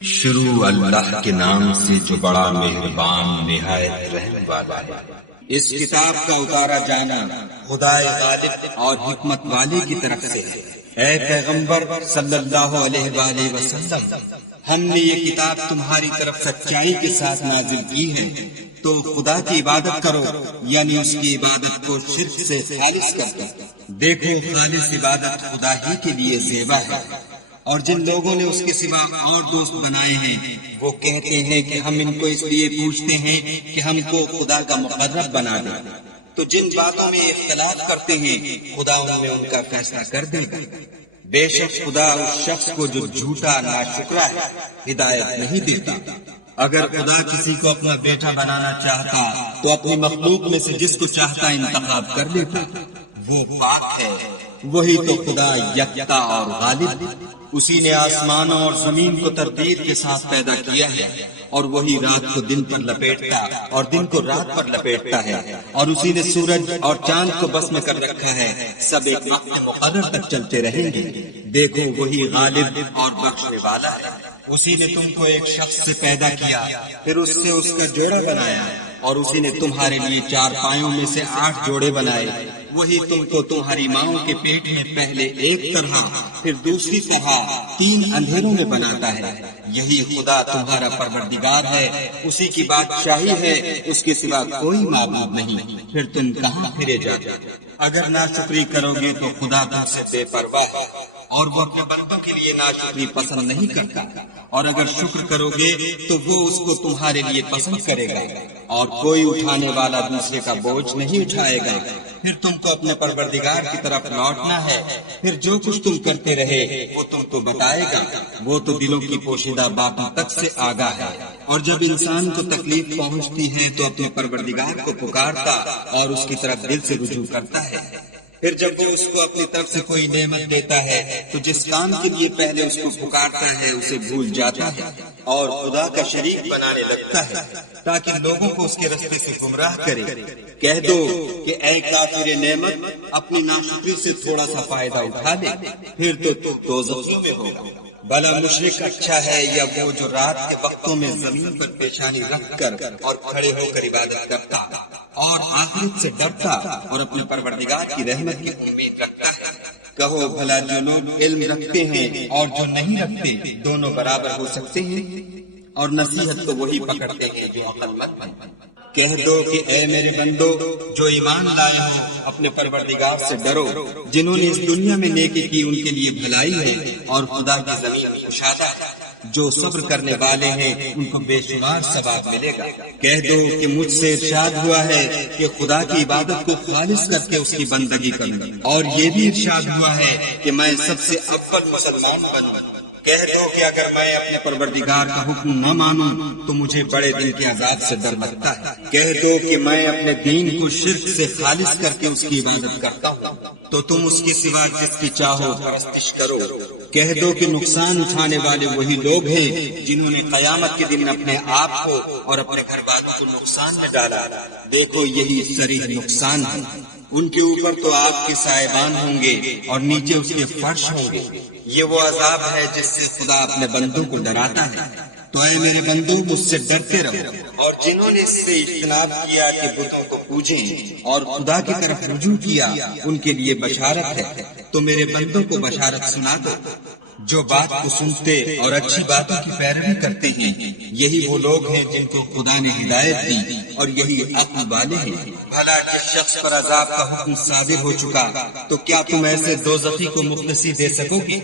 شروع اللہ کے نام سے جو بڑا مہربان نہایت رحم والا ہے۔ اس کتاب کا اتارا جانا خدا غالب اور حکمت والے کی طرف سے ہے۔ اے پیغمبر صلی اللہ علیہ وآلہ وسلم، ہم نے یہ کتاب تمہاری طرف سچائی کے ساتھ نازل کی ہے، تو خدا کی عبادت کرو، یعنی اس کی عبادت کو شرک سے خالص کر دو۔ دیکھو، خالص عبادت خدا ہی کے لیے زیبا ہے، اور جن لوگوں نے اس کے سوا اور دوست بنائے ہیں وہ کہتے ہیں کہ ہم ان کو اس لیے پوچھتے ہیں کہ ہم کو خدا کا مقرب بنا دے۔ تو جن باتوں میں اختلاف کرتے ہیں خدا ان میں ان کا فیصلہ کر دے گا۔ بے شک خدا اس شخص کو جو جھوٹا ناشکرا ہے ہدایت نہیں دیتا۔ اگر خدا کسی کو اپنا بیٹا بنانا چاہتا تو اپنی مخلوق میں سے جس کو چاہتا انتخاب کر لیتا۔ وہ پاک ہے، وہی تو خدا یکتا اور غالب، اسی نے آسمانوں اور زمین کو ترتیب کے ساتھ پیدا کیا ہے، اور وہی رات کو دن پر لپیٹتا اور دن کو رات پر لپیٹتا ہے، اور اسی نے سورج اور چاند کو بس میں کر رکھا ہے، سب ایک وقت مقرر تک چلتے رہیں گے۔ دیکھو، وہی غالب اور بخشنے والا ہے۔ اسی نے تم کو ایک شخص سے پیدا کیا، پھر اس سے اس کا جوڑا بنایا، اور اسی نے تمہارے لیے 4 پایوں میں سے 8 جوڑے بنائے۔ وہی تم کو تمہاری ماؤں کے پیٹ میں پہلے ایک طرح پھر دوسری طرح 3 اندھیروں میں بناتا ہے۔ یہی خدا تمہارا پروردگار ہے، اسی کی بادشاہی ہے، اس کے سوا کوئی معبود نہیں۔ پھر تم کہاں پھرے جاتے؟ اگر ناشکری کرو گے تو خدا تم سے بے پرواہ ہے، اور وہ اپنے بندوں کے لیے ناشکری پسند نہیں کرتا، اور اگر شکر کرو گے تو وہ اس کو تمہارے لیے پسند کرے گا، اور کوئی اٹھانے والا دوسرے کا بوجھ نہیں اٹھائے گا۔ پھر تم کو اپنے پروردگار کی طرف لوٹنا ہے، پھر جو کچھ تم کرتے رہے وہ تم کو بتائے گا، وہ تو دلوں کی پوشیدہ باتوں تک سے آگاہ ہے۔ اور جب انسان کو تکلیف پہنچتی ہے تو اپنے پروردگار کو پکارتا اور اس کی طرف دل سے رجوع کرتا ہے۔ پھر جب وہ اس کو اپنی طرف سے کوئی نعمت دیتا ہے تو جس کام کے لیے پہلے اس کو پکارتا ہے اسے بھول جاتا ہے اور خدا کا شریک بنانے لگتا ہے، تاکہ لوگوں کو اس کے رستے سے گمراہ کرے۔ کہہ دو کہ اے کافر نعمت، اپنی ناشکری سے تھوڑا سا فائدہ اٹھا لے، پھر تو دوزخیوں میں ہوگا۔ بھلا مشرک اچھا ہے یا وہ جو رات کے وقتوں میں زمین پر پیشانی رکھ کر اور کھڑے ہو کر عبادت کرتا اور آخرت سے ڈرتا اور اپنے پروردگار کی رحمت کی امید رکھتا ہے؟ کہو، بھلا جو لوگ علم رکھتے ہیں اور جو نہیں رکھتے دونوں برابر ہو سکتے ہیں؟ اور نصیحت تو وہی پکڑتے ہیں جو عقل مند ہیں۔ کہہ دو کہ اے میرے بندو جو ایمان لائے ہو، اپنے پروردگار سے ڈرو۔ جنہوں نے اس دنیا میں نیکی کی ان کے لیے بھلائی ہے، اور خدا کی زمین کشادہ ہے۔ جو صبر کرنے والے ہیں ان کو بے شمار ثواب ملے گا۔ کہہ دو کہ مجھ سے ارشاد ہوا ہے کہ خدا کی عبادت کو خالص کر کے اس کی بندگی کروں، اور یہ بھی ارشاد ہوا ہے کہ میں سب سے اول مسلمان بنوں۔ کہہ دو کہ اگر میں اپنے پروردگار کا حکم نہ مانوں تو مجھے بڑے دن کے عذاب سے ڈر لگتا ہے۔ کہہ دو کہ میں اپنے دین کو شرک سے خالص کر کے اس کی عبادت کرتا ہوں، تو تم اس کے سوا جس کی چاہو پرستش کرو۔ کہہ دو کہ نقصان اٹھانے والے وہی لوگ ہیں جنہوں نے قیامت کے دن اپنے آپ کو اور اپنے گھر والوں کو نقصان میں ڈالا۔ دیکھو، یہی صریح نقصان ہے۔ ان کے اوپر تو آپ کے سائبان ہوں گے اور نیچے اس کے فرش ہوں گے۔ یہ وہ عذاب ہے جس سے خدا اپنے بندوں کو ڈراتا ہے۔ تو اے میرے بندو، مجھ سے ڈرتے رہو، اور جنہوں نے اس سے اجتناب کیا کہ بتوں کو پوجیں اور خدا کی طرف رجوع کیا ان کے لیے بشارت ہے۔ تو میرے بندوں کو بشارت سنا دو جو بات کو سنتے اور اچھی باتوں کی پیروی کرتے ہیں۔ یہی وہ لوگ ہیں جن کو خدا نے ہدایت دی، اور یہی عقل والے ہیں۔ بھلا جس شخص پر عذاب کا حکم صادر ہو چکا تو کیا تم ایسے دوزخی کو مخلصی دے سکو گے؟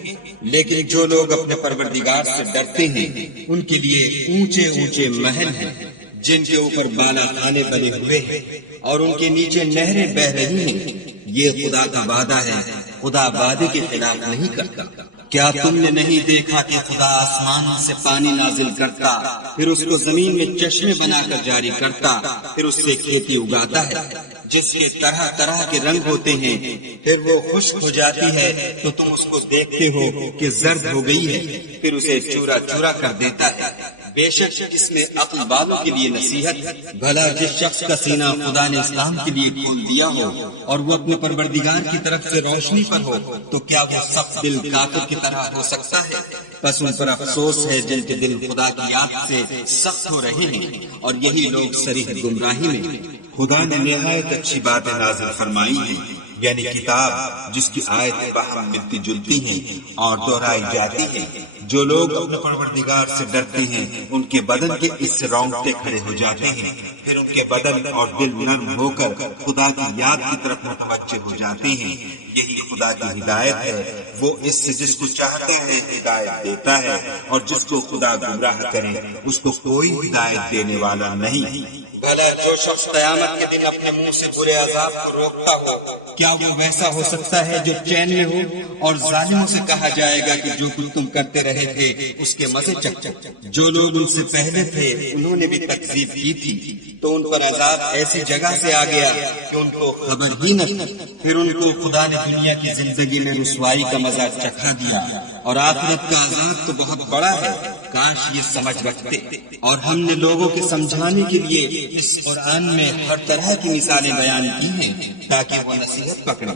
لیکن جو لوگ اپنے پروردگار سے ڈرتے ہیں ان کے لیے اونچے اونچے محل ہیں جن کے اوپر بالا خانے بنے ہوئے ہیں، اور ان کے نیچے نہریں بہ رہی ہیں۔ یہ خدا کا وعدہ ہے، خدا وعدے کے خلاف نہیں کرتا۔ کیا تم نے نہیں دیکھا کہ خدا آسمان سے پانی نازل کرتا، پھر اس کو زمین میں چشمے بنا کر جاری کرتا، پھر اس سے کھیتی اگاتا ہے جس کے طرح طرح کے رنگ ہوتے ہیں، پھر وہ خشک ہو جاتی ہے تو تم اس کو دیکھتے ہو کہ زرد ہو گئی ہے، پھر اسے چورا چورا کر دیتا ہے۔ بے شک اس میں عقل والوں کے لیے نصیحت ہے۔ بھلا جس شخص کا سینہ خدا نے اسلام کے لیے کھول دیا ہو اور وہ اپنے پروردگار کی طرف سے روشنی پر ہو، تو کیا وہ سخت دل کافر کی طرح ہو سکتا ہے؟ بس ان پر افسوس ہے جن کے دل خدا کی یاد سے سخت ہو رہے ہیں، اور یہی لوگ صریح گمراہی میں ہیں۔ خدا نے نہایت اچھی باتیں نازل فرمائی ہیں، یعنی کتاب جس کی آیتیں باہم ملتی جلتی ہیں اور دہرائی جاتی ہیں۔ جو لوگ اپنے پروردگار سے ڈرتے ہیں ان کے بدن کے اس سے رونگٹے کھڑے ہو جاتے ہیں، پھر ان کے بدن اور دل نرم ہو کر خدا کی یاد کی طرف متوجہ ہو جاتے ہیں۔ یہی خدا کی ہدایت ہے، وہ اس سے جس کو چاہتا ہے ہدایت دیتا ہے، اور جس کو خدا گمراہ کرے اس کو کوئی ہدایت دینے والا نہیں۔ بھلا جو شخص قیامت کے دن اپنے منہ سے برے عذاب کو روکتا ہو، کیا وہ ویسا ہو سکتا ہے جو چین میں ہو؟ اور ظالموں سے کہا جائے گا کہ جو کچھ تم کرتے رہے تھے اس کے مزے چکھو۔ جو لوگ ان سے پہلے تھے انہوں نے بھی تکذیب کی تھی، تو ان پر عذاب ایسی جگہ سے آ گیا کہ ان کو خبر ہی نہ تھی۔ پھر ان کو خدا نے دنیا کی زندگی میں رسوائی کا مزہ چکھا دیا، اور آخرت کا عذاب تو بہت بڑا ہے۔ کاش یہ سمجھ رکھتے۔ اور ہم نے لوگوں کے سمجھانے کے لیے اس قرآن میں ہر طرح کی مثالیں بیان کی ہیں تاکہ وہ نصیحت پکڑیں۔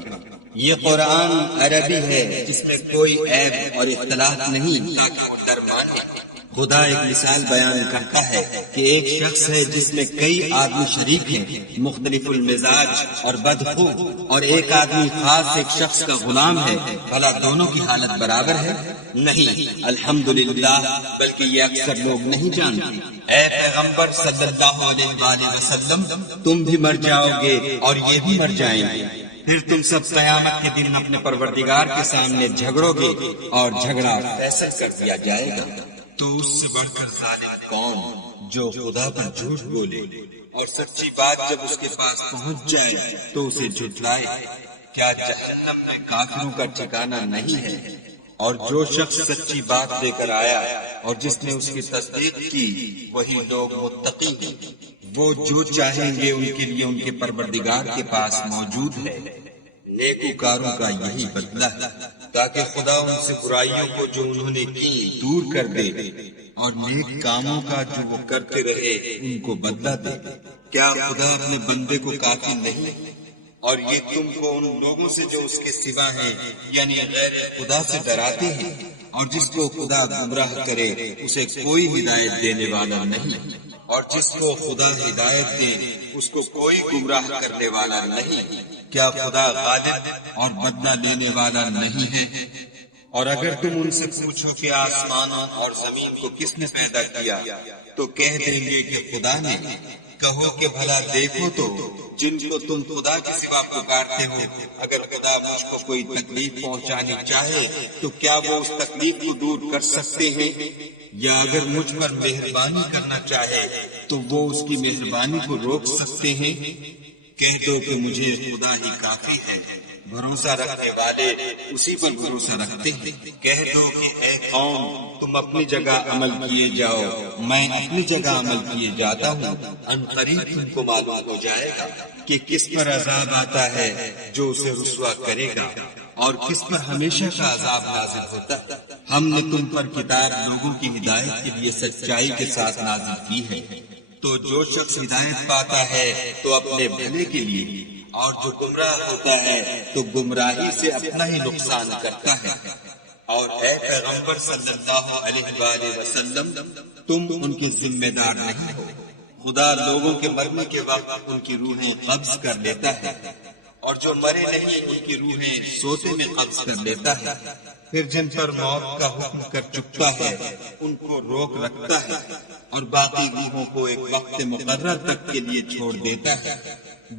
یہ قرآن عربی ہے جس میں کوئی عیب اور اختلاف نہیں تاکہ وہ ڈر مانے۔ خدا ایک مثال بیان کرتا ہے کہ ایک شخص ہے جس میں کئی آدمی شریک ہیں، مختلف المزاج اور بدخو، اور ایک آدمی خاص ایک شخص کا غلام ہے۔ بھلا دونوں کی حالت برابر ہے؟ نہیں، الحمدللہ، بلکہ یہ اکثر لوگ نہیں جانتے۔ اے پیغمبر صلی اللہ علیہ وآلہ وسلم، تم بھی مر جاؤ گے اور یہ بھی مر جائیں گے، پھر تم سب قیامت کے دن اپنے پروردگار کے سامنے جھگڑو گے اور جھگڑا فیصل کر دیا جائے گا۔ تو اس سے بڑھ کر ظالم کون جو خدا پر جھوٹ بولے اور سچی بات جب اس کے پاس پہنچ جائے تو اسے جھٹلائے؟ کیا جہنم میں کافروں کا ٹھکانہ نہیں ہے؟ اور جو شخص سچی بات لے کر آیا اور جس نے اس کی تصدیق کی وہی لوگ متقی ہیں، وہ جو چاہیں گے ان کے لیے ان کے پروردگار کے پاس موجود ہے۔ نیکوکاروں کا یہی بدلہ ہے، تاکہ خدا ان سے برائیوں کو جو انہوں نے کی دور کر دے، اور نیک کاموں کا جو وہ کرتے رہے ان کو بدلہ دے۔ کیا خدا اپنے بندے کو کافی نہیں؟ اور یہ تم کو ان لوگوں سے جو اس کے سوا ہیں یعنی غیر خدا سے ڈراتے ہیں، اور جس کو خدا گمراہ کرے اسے کوئی ہدایت دینے والا نہیں، اور جس کو خدا ہدایت دے اس کو کوئی گمراہ کرنے والا نہیں۔ کیا خدا غالب اور بدلہ لینے والا نہیں ہے؟ اور اگر تم ان سے پوچھو کہ آسمانوں اور زمین کو کس نے پیدا کیا تو کہہ دیں گے کہ خدا نے۔ کہو کہ بھلا دیکھو تو جن کو تم خدا کے سوا پکارتے ہو، اگر خدا مجھ کو کوئی تکلیف پہنچانی چاہے تو کیا وہ اس تکلیف کو دور کر سکتے ہیں؟ یا اگر مجھ پر مہربانی کرنا چاہے تو وہ اس کی مہربانی کو روک سکتے ہیں؟ کہہ دو کہ مجھے خدا ہی کافی ہے، بھروسہ رکھنے والے اسی پر بھروسہ رکھتے ہیں۔ کہہ دو کہ اے قوم تم اپنی جگہ عمل کیے جاؤ، میں اپنی جگہ عمل کیے جاتا ہوں، ان قریب تم کو معلوم ہو جائے گا کہ کس پر عذاب آتا ہے جو اسے رسوا کرے گا، اور کس پر ہمیشہ کا عذاب نازل ہوتا ہے۔ ہم نے تم پر کتاب لوگوں کی ہدایت کے لیے سچائی کے ساتھ نازل کی ہے، تو جو شخص ہدایت پاتا ہے تو اپنے بھلے کے لیے، اور جو گمراہ ہوتا ہے تو گمراہی سے اپنا ہی نقصان کرتا ہے۔ اور اے پیغمبر صلی اللہ علیہ وآلہ وسلم، تم ان کے ذمہ دار نہیں ہو۔ خدا لوگوں کے مرنے کے وقت ان کی روحیں قبض کر لیتا ہے، اور جو مرے نہیں ان کی روحیں سوتے میں قبض کر لیتا ہے، پھر جن پر موت کا حکم کر چکتا ہے ان کو روک رکھتا ہے، اور باقی روحوں کو ایک وقت مقرر تک کے لیے چھوڑ دیتا ہے۔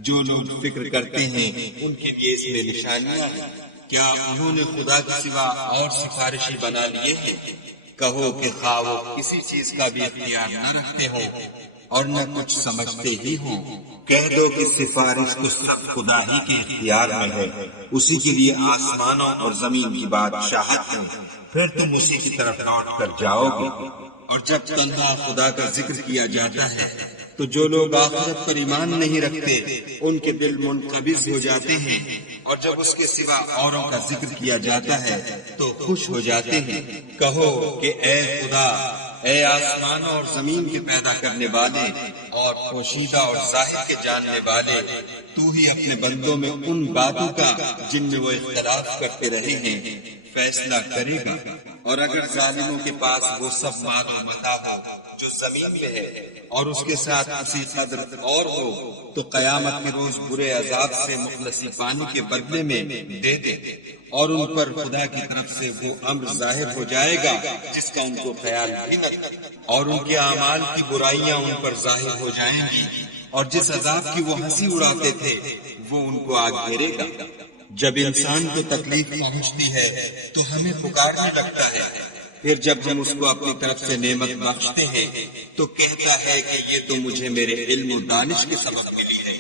جو لوگ فکر کرتے ہیں ان کے لیے اس میں نشانیاں ہیں۔ کیا انہوں نے خدا کے سوا اور سفارشی بنا لیے ہیں؟ کہو کہ خواہ وہ کسی چیز کا بھی اختیار نہ رکھتے ہوں اور نہ کچھ سمجھتے ہی ہوں، کہہ دو کہ سفارش تو سب خدا ہی کے اختیار میں ہے، اسی کے لیے آسمانوں اور زمین کی بادشاہت ہے، پھر تم اسی کی طرف لوٹ کر جاؤ گے۔ اور جب تنہا خدا کا ذکر کیا جاتا ہے تو جو لوگ آخرت پر ایمان نہیں رکھتے ان کے دل منقبض ہو جاتے ہیں، اور جب اس کے سوا اوروں کا ذکر کیا جاتا ہے تو خوش ہو جاتے ہیں۔ کہو کہ اے خدا، اے آسمانوں اور زمین کے پیدا کرنے والے اور پوشیدہ اور ظاہر کے جاننے والے، تو ہی اپنے بندوں میں ان باتوں کا جن میں وہ اختلاف کرتے رہے ہیں فیصلہ کرے گا۔ اور اگر ظالموں کے پاس وہ سب مال و متاع ہو جو زمین میں ہے اور اس کے ساتھ اسی قدر اور ہو تو قیامت کے روز برے عذاب سے مخلصی پانے کے بدلے میں دے دے، اور ان پر خدا کی طرف سے وہ امر ظاہر ہو جائے گا جس کا ان کو خیال بھی نہ تھا، اور ان کے اعمال کی برائیاں ان پر ظاہر ہو جائیں گی، اور جس عذاب کی وہ ہنسی اڑاتے تھے وہ ان کو آگ گھیرے گا۔ جب انسان کو تکلیف پہنچتی ہے تو ہمیں پکارنے لگتا ہے، پھر جب ہم اس کو اپنی طرف سے نعمت بخشتے ہیں تو کہتا ہے کہ یہ تو مجھے میرے علم و دانش کے سبب ملی ہے،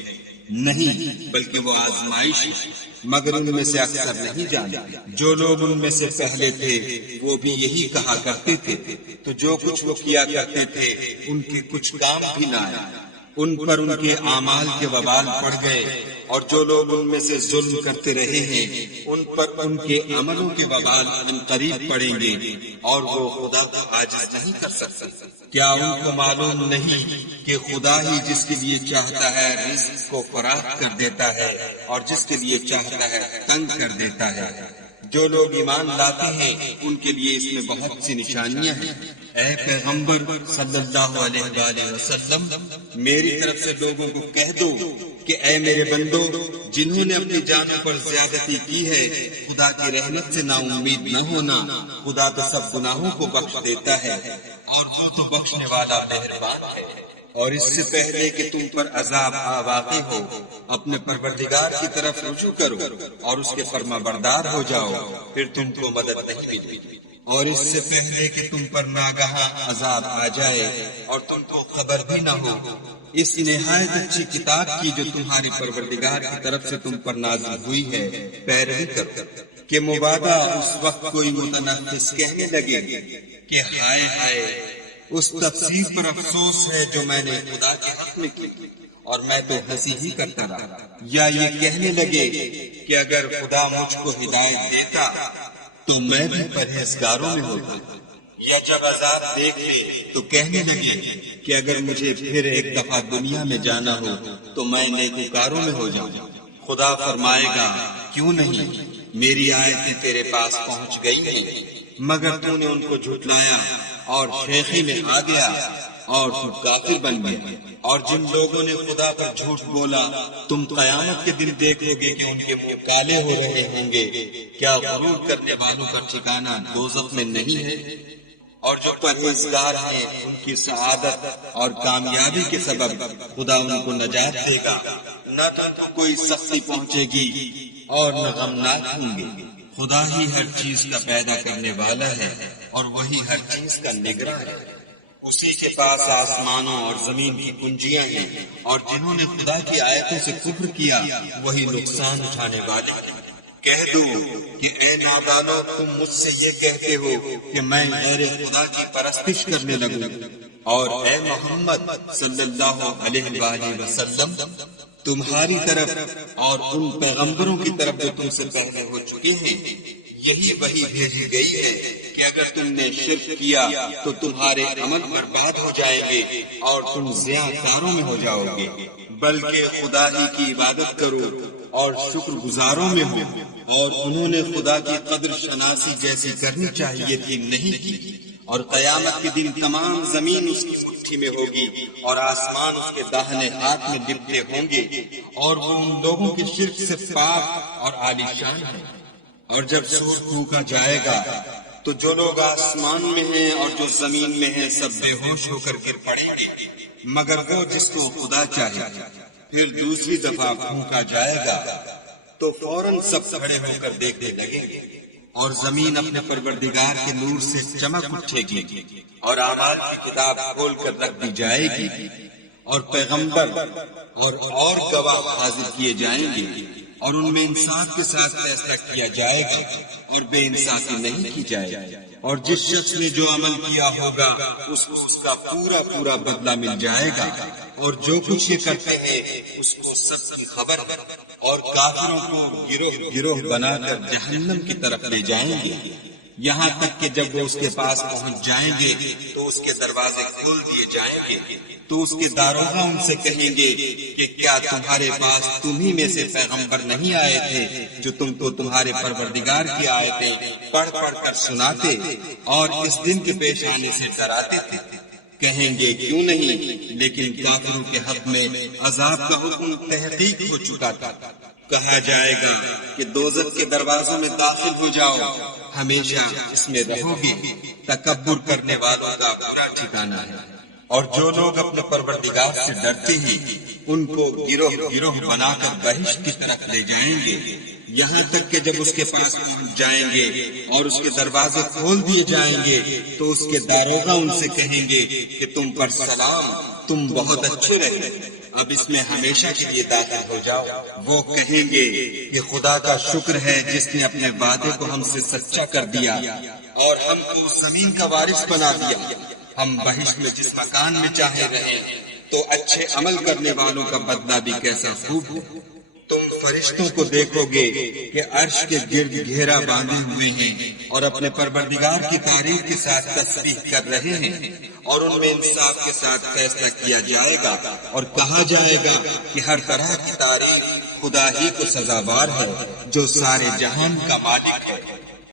نہیں بلکہ وہ آزمائش ہے، مگر ان میں سے اکثر نہیں جانتے۔ جو لوگ ان میں سے پہلے تھے وہ بھی یہی کہا کرتے تھے، تو جو کچھ وہ کیا کرتے تھے ان کے کچھ کام بھی نہ آئے، ان پر ان کے اعمال کے وبال پڑ گئے، اور جو لوگ ان میں سے ظلم کرتے رہے ہیں ان پر ان کے عملوں کے وبال ان قریب پڑیں گے، اور وہ خدا کو عاجز نہیں کر سکتے۔ کیا ان کو معلوم نہیں کہ خدا ہی جس کے لیے چاہتا ہے رزق کو فراخ کر دیتا ہے اور جس کے لیے چاہتا ہے تنگ کر دیتا ہے؟ جو لوگ ایمان لاتے ہیں ان کے لیے اس میں بہت سی نشانیاں ہیں۔ اے پیغمبر صلی اللہ علیہ وآلہ وسلم، میری طرف سے لوگوں کو کہہ دو کہ اے میرے بندو، جنہوں نے اپنی جانوں پر زیادتی کی ہے خدا کی رحمت سے نا امید نہ ہونا، خدا تو سب گناہوں کو بخش دیتا ہے اور وہ تو بخشنے والا مہربان ہے۔ اور اس سے پہلے کہ تم پر عذاب واقع ہو اپنے پروردگار کی طرف رجوع کرو اور اس کے فرما بردار ہو جاؤ، پھر تم کو مدد نہیں ملے گی۔ اور اس سے پہلے کہ تم پر ناگہاں عذاب آ جائے اور تم کو خبر بھی نہ ہو، اس نہایت اچھی کتاب کی جو تمہارے پروردگار کی طرف سے تم پر نازل ہوئی ہے پیروی کرو، کہ مبادا اس وقت کوئی متنفس کہنے لگے کہ ہائے ہائے، اس تفسیر پر افسوس ہے جو میں نے خدا کے حق میں کی اور میں تو ہنسی ہی کرتا رہا، یا یہ کہنے لگے کہ اگر خدا مجھ کو ہدایت دیتا تو میں بھی پرہیزگاروں میں ہوتا، یا جب عذاب دیکھے تو کہنے لگے کہ اگر مجھے پھر ایک دفعہ دنیا میں جانا ہو تو میں نیکوکاروں میں ہو جاؤں۔ خدا فرمائے گا کیوں نہیں، میری آیتیں تیرے پاس پہنچ گئی ہیں، مگر تو نے ان کو جھٹلایا اور شیخی میں آ گیا اور تو کافر بن گیا۔ اور جن لوگوں نے خدا پر جھوٹ بولا تم قیامت کے دن دیکھو گے کہ ان کے منہ کالے ہو رہے ہوں گے، کیا غرور کرنے والوں کا ٹھکانہ دوزخ میں نہیں ہے؟ اور جو پرہیزگار ہیں ان کی سعادت اور کامیابی کے سبب خدا ان کو نجات دے گا، نہ تو ان کو کوئی سختی پہنچے گی اور نہ غمناک ہوں گے۔ خدا ہی ہر چیز کا پیدا کرنے والا ہے اور وہی ہر چیز کا نگراں ہے۔ اسی کے پاس آسمانوں اور زمین کی کنجیاں ہیں، اور جنہوں نے خدا کی آیتوں سے کفر کیا وہی نقصان اٹھانے والے ہیں۔ کہہ دو کہ اے نادانو، تم مجھ سے یہ کہتے ہو کہ میں غیر خدا کی پرستش کرنے لگوں، اور اے محمد صلی اللہ علیہ وآلہ وسلم، تمہاری طرف اور ان پیغمبروں کی طرف جو تم سے پہلے ہو چکے ہیں یہی وحی بھیجی گئی ہے کہ اگر تم نے شرک کیا تو تمہارے عمل برباد ہو جائیں گے اور تم ضیاء کاروں میں ہو جاؤ گے، بلکہ خدا ہی کی عبادت کرو اور شکر گزاروں میں ہو۔ اور انہوں نے خدا کی قدر شناسی جیسی کرنی چاہیے تھی نہیں کی، اور قیامت کے دن تمام زمین اس کی مٹھی میں ہوگی اور آسمان اس کے داہنے ہاتھ میں لپٹے ہوں گے، اور وہ ان لوگوں کے شرک سے پاک اور عالی شان ہے۔ اور جب سور پھونکا جائے گا تو جو لوگ آسمان میں ہیں اور جو زمین میں ہیں سب بے ہوش ہو کر گر پڑیں گے، مگر وہ جس کو خدا چاہے۔ پھر دوسری دفعہ پھونکا جائے گا تو فوراً سب کھڑے ہو کر دیکھنے لگیں گے، اور زمین اپنے پروردگار کے نور سے چمک اٹھے گی، اور اعمال کی کتاب کھول کر رکھ دی جائے گی، اور پیغمبر اور گواہ حاضر کیے جائیں گے، اور ان میں انصاف کے ساتھ فیصلہ کیا جائے گا اور بے انصافی نہیں کی جائے گی۔ اور جس شخص نے جو عمل کیا ہوگا اس کو اس کا پورا پورا بدلہ مل جائے گا، اور جو کچھ یہ کرتے ہیں اس کو سب کی خبر ہے، اور کافروں کو گروہ گروہ بنا کر جہنم کی طرف لے جائیں گے۔ یہاں تک کہ جب وہ اس کے پاس پہنچ جائیں گے تو اس کے دروازے کھول دیے جائیں گے، تو اس کے داروغہ ان سے کہیں گے کہ کیا تمہارے پاس تمہیں میں سے پیغمبر نہیں آئے تھے جو تم کو تمہارے پروردگار کی آیتیں پڑھ پڑھ کر سناتے اور اس دن کے پیش آنے سے ڈراتے تھے؟ کہیں گے کیوں نہیں، لیکن کافروں کے حق میں عذاب کا حکم تحقیق ہو چکا تھا۔ کہا جائے گا کہ دوزخ کے دروازوں میں داخل ہو جاؤ، ہمیشہ اس میں رہو گے، تکبر کرنے والوں کا برا ٹھکانہ ہے۔ اور جو لوگ اپنے پروردگار سے ڈرتے ہیں ان کو گروہ گروہ بنا کر بہشت کی طرف لے جائیں گے، یہاں تک کہ جب اس کے پاس پہنچ جائیں گے اور اس کے دروازے کھول دیے جائیں گے تو اس کے داروغہ ان سے کہیں گے کہ تم پر سلام، تم بہت اچھے رہے، اب اس میں ہمیشہ کے لیے داخل ہو جاؤ۔ وہ کہیں گے کہ خدا کا شکر ہے جس نے اپنے وعدے کو ہم سے سچا کر دیا اور ہم کو زمین کا وارث بنا دیا، ہم بہشت میں جس مکان میں چاہے رہیں، تو اچھے عمل کرنے والوں کا بدلہ بھی کیسا خوب ہے۔ تم فرشتوں کو دیکھو گے کہ عرش کے گرد گھیرا باندھے ہوئے ہیں اور اپنے پروردگار کی تعریف کے ساتھ تسبیح کر رہے ہیں، اور ان میں انصاف کے ساتھ فیصلہ کیا جائے گا اور کہا جائے گا کہ ہر طرح کی تعریف خدا ہی کو سزاوار ہے جو سارے جہان کا مالک ہے۔